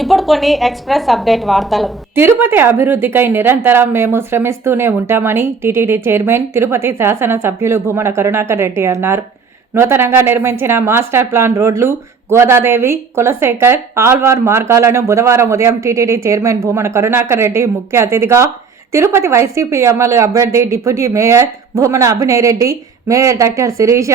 ఇప్పుడు కొన్ని express update వార్తలు. తిరుపతి అభివృద్ధికై నిరంతరం మేము శ్రమిస్తూనే ఉంటామని టీటీడీ చైర్మన్, తిరుపతి శాసన సభ్యులు భూమన కరుణాకర్ రెడ్డి అన్నారు. నూతనంగా నిర్మించిన మాస్టర్ ప్లాన్ రోడ్లు, గోదాదేవి, కులశేఖర్, ఆల్వార్ మార్గాలను బుధవారం ఉదయం టీటీడీ చైర్మన్ భూమన కరుణాకర్ రెడ్డి ముఖ్య అతిథిగా, తిరుపతి వైసీపీ ఎమ్మెల్యే అభ్యర్థి deputy mayor Bhumana Abhinay Reddy, mayor doctor Sirisha,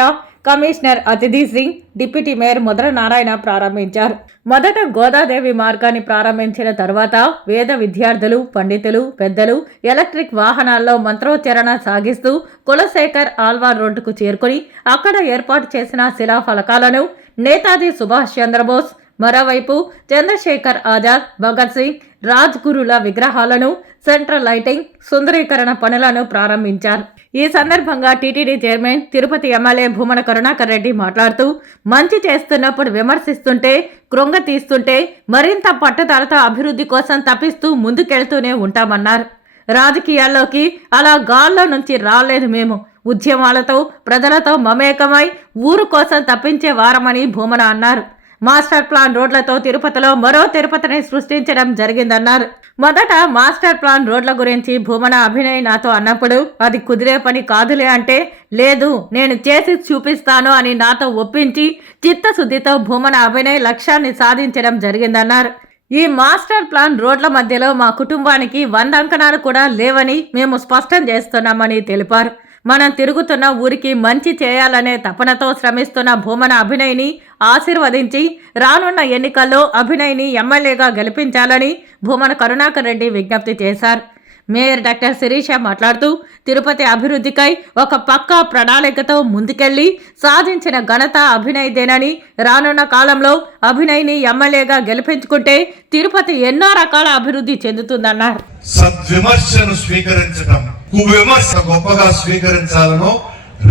commissioner Aditi Singh, deputy mayor Mudra Narayana ప్రారంభించారు. మొదట గోదాదేవి మార్గాన్ని ప్రారంభించిన తర్వాత వేద విద్యార్థులు, పండితులు, పెద్దలు ఎలక్ట్రిక్ వాహనాల్లో మంత్రోచ్చరణ సాగిస్తూ కులశేఖర్ ఆల్వార్ రోడ్డుకు చేరుకుని అక్కడ ఏర్పాటు చేసిన శిలాఫలకాలను నేతాజీ సుభాష్ చంద్రబోస్, మరోవైపు చంద్రశేఖర్ ఆజాద్, భగత్ సింగ్, రాజ్ గురుల విగ్రహాలను, సెంట్రల్ లైటింగ్, సుందరీకరణ పనులను ప్రారంభించారు. ఈ సందర్భంగా TTD chairman, Tirupati MLA Bhumana Karunakar Reddy మాట్లాడుతూ, మంచి చేస్తున్నప్పుడు విమర్శిస్తుంటే, కృంగ తీస్తుంటే మరింత పట్టుదలతో అభివృద్ధి కోసం తప్పిస్తూ ముందుకెళ్తూనే ఉంటామన్నారు. రాజకీయాల్లోకి అలా గాల్లో నుంచి రాలేదు మేము. ఉద్యమాలతో, ప్రజలతో మమేకమై ఊరు కోసం తప్పించే వారమని భూమన అన్నారు. మాస్టర్ ప్లాన్ రోడ్లతో తిరుపతిలో మరో తిరుపతిని సృష్టించడం జరిగిందన్నారు. మొదట మాస్టర్ ప్లాన్ రోడ్ల గురించి భూమన అభినయ్ నాతో అన్నప్పుడు అది కుదిరే పని కాదులే అంటే, లేదు నేను చేసి చూపిస్తాను అని నాతో ఒప్పించి చిత్తశుద్ధితో భూమన అభినయ్ లక్ష్యాన్ని సాధించడం జరిగిందన్నారు. ఈ మాస్టర్ ప్లాన్ రోడ్ల మధ్యలో మా కుటుంబానికి 100 అంకణాలు కూడా లేవని మేము స్పష్టం చేస్తున్నామని తెలిపారు. మనం తిరుగుతున్న ఊరికి మంచి చేయాలనే తపనతో శ్రమిస్తున్న భూమన అభినయ్ని ఆశీర్వదించి రానున్న ఎన్నికల్లో అభినయ్ని ఎమ్మెల్యేగా గెలిపించాలని భూమన కరుణాకర్ రెడ్డి విజ్ఞప్తి చేశారు. మేయర్ డాక్టర్ శిరీష మాట్లాడుతూ, తిరుపతి అభివృద్ధికై ఒక పక్కా ప్రణాళికతో ముందుకెళ్లి సాధించిన ఘనత అభినయ్దేనని, రానున్న కాలంలో అభినయ్ని ఎమ్మెల్యేగా గెలిపించుకుంటే తిరుపతి ఎన్నో రకాల అభివృద్ధి చెందుతుందన్నారు. సద్విమర్శను స్వీకరించడం, కువిమర్శ గొప్పగా స్వీకరించాలనో,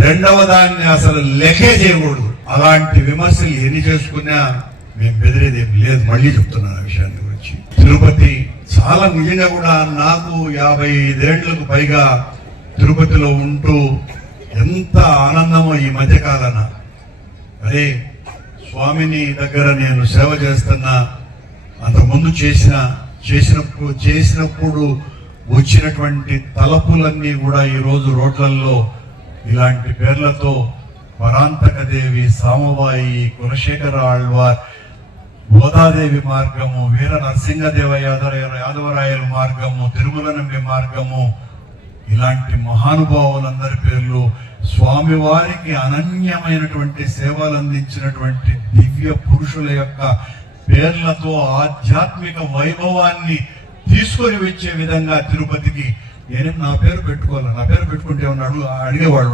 రెండవ దాన్ని అసలు లెక్కే చేయకూడదు. అలాంటి విమర్శలు ఎన్ని చేసుకున్నా మేము బెదిరేదేం లేదు. మళ్ళీ చెప్తున్నాను ఆ విషయాన్ని గురించి. తిరుపతి చాలా నిజంగా కూడా నాకు 55 ఏళ్లకు పైగా తిరుపతిలో ఉంటూ ఎంత ఆనందమో ఈ మధ్యకాలన. అరే స్వామిని దగ్గర నేను సేవ చేస్తున్నా, అంతకుముందు చేసినప్పుడు వచ్చినటువంటి తలపులన్నీ కూడా ఈరోజు రోడ్లలో ఇలాంటి పేర్లతో పరాంతకదేవి, సామవాయి, కులశేఖర ఆళ్వార్, గోదాదేవి మార్గము, వీర నరసింహదేవ యాదవరాయల మార్గము, తిరుమల నంబి మార్గము, ఇలాంటి మహానుభావులందరి పేర్లు, స్వామివారికి అనన్యమైనటువంటి సేవలు అందించినటువంటి దివ్య పురుషుల యొక్క పేర్లతో ఆధ్యాత్మిక వైభవాన్ని తీసుకొని వచ్చే విధంగా తిరుపతికి నేను నా పేరు పెట్టుకోవాలి. నా పేరు పెట్టుకుంటే ఉన్నాడు అడిగేవాడు,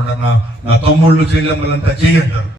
నా తమ్ముళ్ళు చెల్లెమ్మలంతా చెయ్యంటారు.